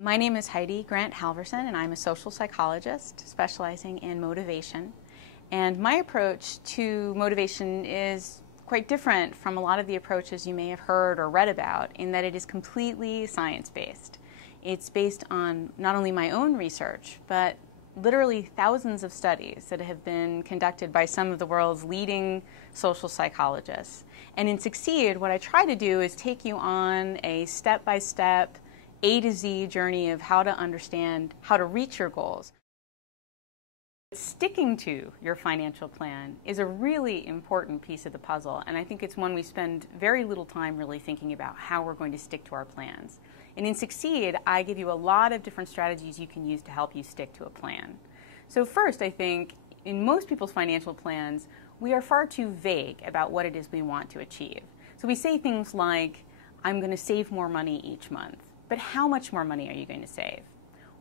My name is Heidi Grant Halvorson, and I'm a social psychologist specializing in motivation. And my approach to motivation is quite different from a lot of the approaches you may have heard or read about, in that it is completely science-based. It's based on not only my own research, but literally thousands of studies that have been conducted by some of the world's leading social psychologists. And in Succeed, what I try to do is take you on a step-by-step, A to Z journey of how to understand how to reach your goals. Sticking to your financial plan is a really important piece of the puzzle, and I think it's one we spend very little time really thinking about how we're going to stick to our plans. And in Succeed, I give you a lot of different strategies you can use to help you stick to a plan. So first, I think in most people's financial plans, we are far too vague about what it is we want to achieve. So we say things like, I'm going to save more money each month. But how much more money are you going to save?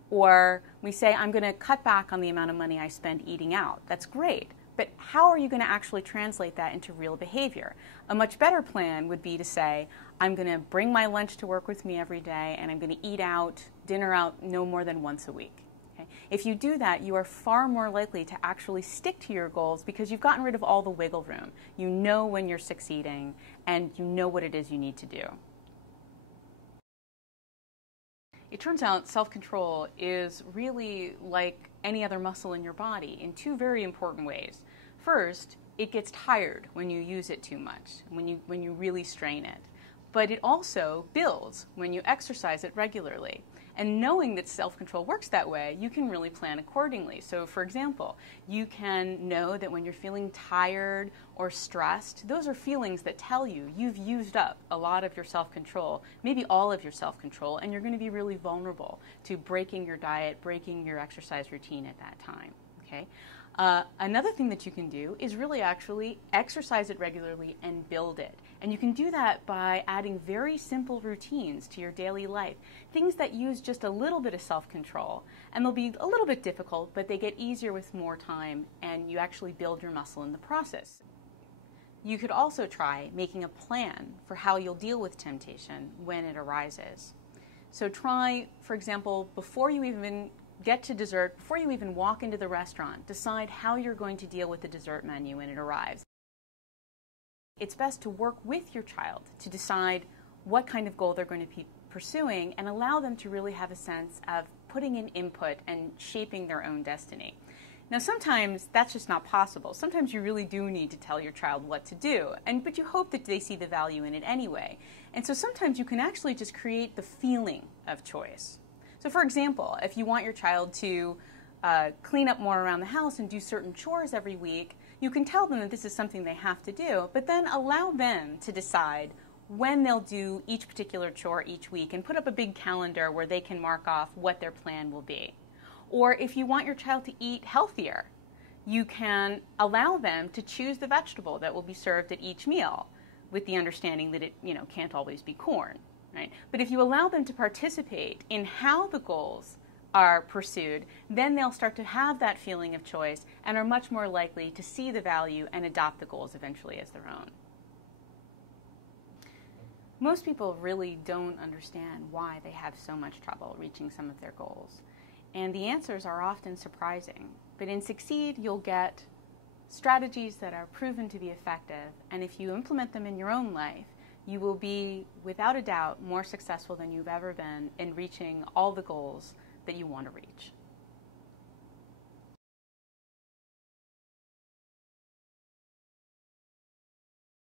Or we say, I'm going to cut back on the amount of money I spend eating out. That's great, but how are you going to actually translate that into real behavior? A much better plan would be to say, I'm going to bring my lunch to work with me every day, and I'm going to eat out, dinner out, no more than once a week. Okay? If you do that, you are far more likely to actually stick to your goals because you've gotten rid of all the wiggle room. You know when you're succeeding, and you know what it is you need to do. It turns out self-control is really like any other muscle in your body in two very important ways. First, it gets tired when you use it too much, when you really strain it. But it also builds when you exercise it regularly. And knowing that self-control works that way, you can really plan accordingly. So for example, you can know that when you're feeling tired or stressed, those are feelings that tell you you've used up a lot of your self-control, maybe all of your self-control, and you're going to be really vulnerable to breaking your diet, breaking your exercise routine at that time. Okay? Another thing that you can do is really actually exercise it regularly and build it. And you can do that by adding very simple routines to your daily life, things that use just a little bit of self-control. And they'll be a little bit difficult, but they get easier with more time, and you actually build your muscle in the process. You could also try making a plan for how you'll deal with temptation when it arises. So try, for example, before you even get to dessert, before you even walk into the restaurant, decide how you're going to deal with the dessert menu when it arrives. It's best to work with your child to decide what kind of goal they're going to be pursuing and allow them to really have a sense of putting in input and shaping their own destiny. Now sometimes that's just not possible. Sometimes you really do need to tell your child what to do, but you hope that they see the value in it anyway. And so sometimes you can actually just create the feeling of choice. So for example, if you want your child to clean up more around the house and do certain chores every week, you can tell them that this is something they have to do, but then allow them to decide when they'll do each particular chore each week and put up a big calendar where they can mark off what their plan will be. Or if you want your child to eat healthier, you can allow them to choose the vegetable that will be served at each meal, with the understanding that it can't always be corn. Right? But if you allow them to participate in how the goals are pursued, then they'll start to have that feeling of choice and are much more likely to see the value and adopt the goals eventually as their own. Most people really don't understand why they have so much trouble reaching some of their goals. And the answers are often surprising. But in Succeed, you'll get strategies that are proven to be effective, and if you implement them in your own life, you will be, without a doubt, more successful than you've ever been in reaching all the goals that you want to reach.